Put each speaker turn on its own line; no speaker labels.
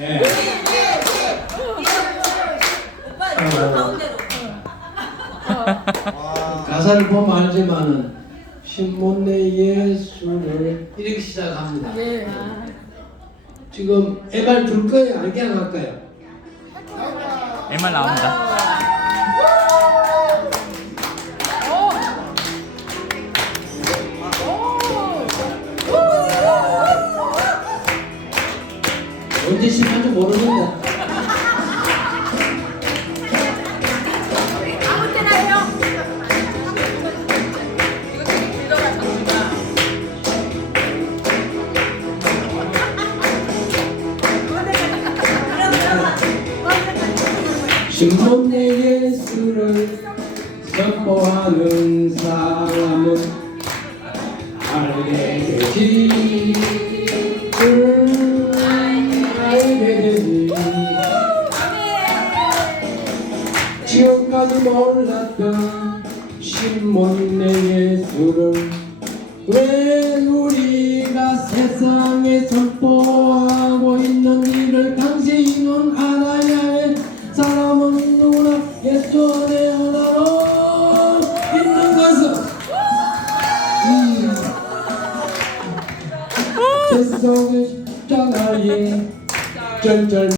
예.
오빠 이거 가운데로.
가사를 보면 알지만은 신문내 예수를 이렇게 시작합니다. 지금 MR 줄 거예요? 안 그냥 할까요?
MR 나옵니다.
언제 시작할지 모르는데.
아무 때나 해요. 이거 되게 길더라 장수가.
신문내 예수를 선포하는 사람은 알게 되지 지금까지 몰랐던 신문내 예수를 왜 우리가 세상에 선포하고 있는 일을 당신은 해 사람은 누구나 예수 안에 하나로 있는 것을. 이 세상의 십자가에 절절